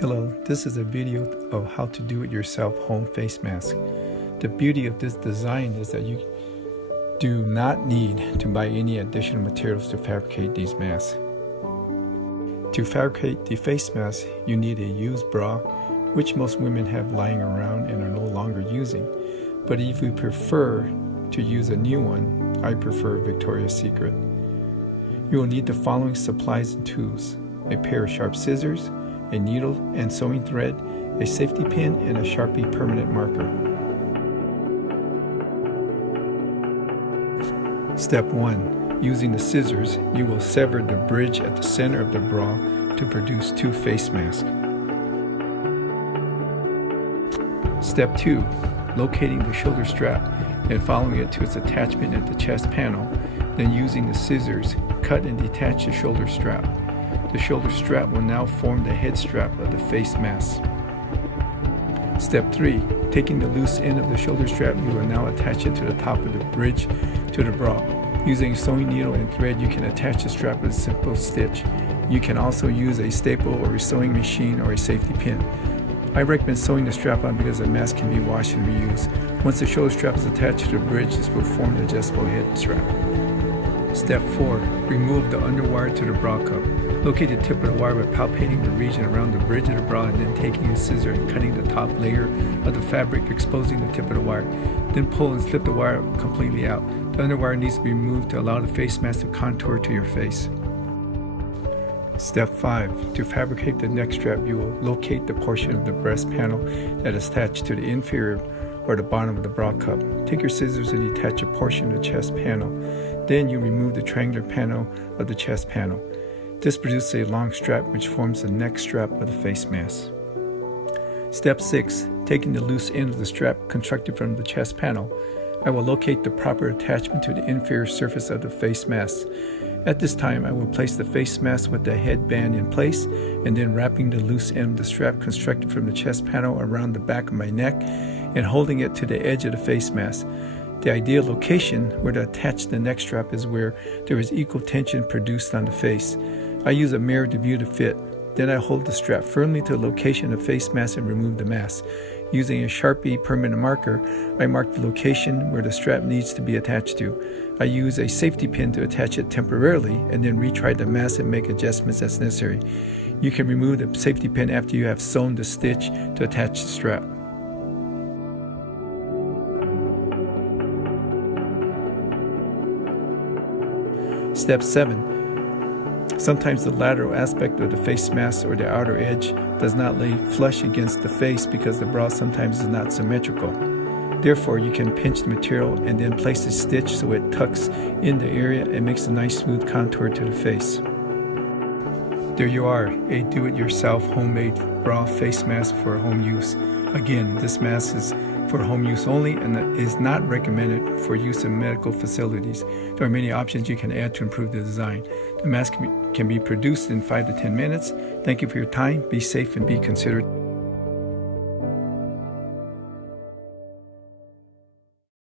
Hello, this is a video of how to do-it-yourself home face mask. The beauty of this design is that you do not need to buy any additional materials to fabricate these masks. To fabricate the face mask, you need a used bra, which most women have lying around and are no longer using. But if you prefer to use a new one, I prefer Victoria's Secret. You will need the following supplies and tools: a pair of sharp scissors, a needle and sewing thread, a safety pin, and a Sharpie permanent marker. Step 1. Using the scissors, you will sever the bridge at the center of the bra to produce two face masks. Step 2. Locating the shoulder strap and following it to its attachment at the chest panel, then using the scissors, cut and detach the shoulder strap. The shoulder strap will now form the head strap of the face mask. Step 3. Taking the loose end of the shoulder strap, you will now attach it to the top of the bridge to the bra. Using a sewing needle and thread, you can attach the strap with a simple stitch. You can also use a staple or a sewing machine or a safety pin. I recommend sewing the strap on because the mask can be washed and reused. Once the shoulder strap is attached to the bridge, this will form the adjustable head strap. Step 4. Remove the underwire to the bra cup. Locate the tip of the wire by palpating the region around the bridge of the bra and then taking a scissor and cutting the top layer of the fabric, exposing the tip of the wire. Then pull and slip the wire completely out. The underwire needs to be removed to allow the face mask to contour to your face. Step 5. To fabricate the neck strap, you will locate the portion of the breast panel that is attached to the inferior or the bottom of the bra cup. Take your scissors and detach a portion of the chest panel. Then you remove the triangular panel of the chest panel. This produces a long strap which forms the neck strap of the face mask. Step 6. Taking the loose end of the strap constructed from the chest panel, I will locate the proper attachment to the inferior surface of the face mask. At this time, I will place the face mask with the headband in place and then wrapping the loose end of the strap constructed from the chest panel around the back of my neck and holding it to the edge of the face mask. The ideal location where to attach the neck strap is where there is equal tension produced on the face. I use a mirror to view the fit. Then I hold the strap firmly to the location of the face mask and remove the mask. Using a Sharpie permanent marker, I mark the location where the strap needs to be attached to. I use a safety pin to attach it temporarily and then retry the mask and make adjustments as necessary. You can remove the safety pin after you have sewn the stitch to attach the strap. Step 7. Sometimes the lateral aspect of the face mask or the outer edge does not lay flush against the face because the bra sometimes is not symmetrical. Therefore, you can pinch the material and then place a stitch so it tucks in the area and makes a nice smooth contour to the face. There you are, a do-it-yourself homemade bra face mask for home use. Again, this mask is for home use only and is not recommended for use in medical facilities. There are many options you can add to improve the design. The mask can be produced in 5 to 10 minutes. Thank you for your time. Be safe and be considerate.